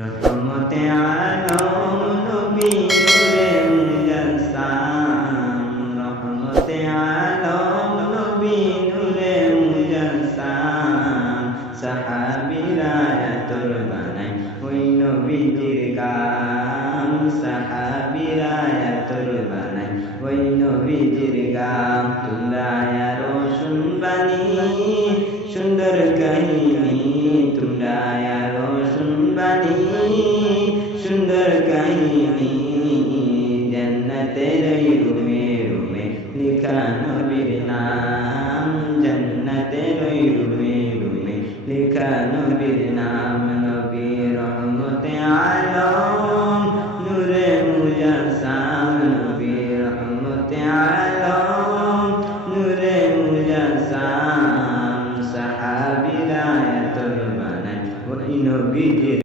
রহমতে আলম নবী নূরে মুজাসসাম, রহমতে আলম নবী নূরে মুজাসসাম। সাহাবীরা আতর বানায় ওই নবীজির গাম, সাহাবীরা আতর বানায় ওই নবীজির গাম। তোমরা আরো শুনবানি সুন্দর কাহিনী, তোমরা আরো শুনবানি সুন্দর কাহিনী। জান্নাতের রুমে রুমে লিখা নবীর নাম,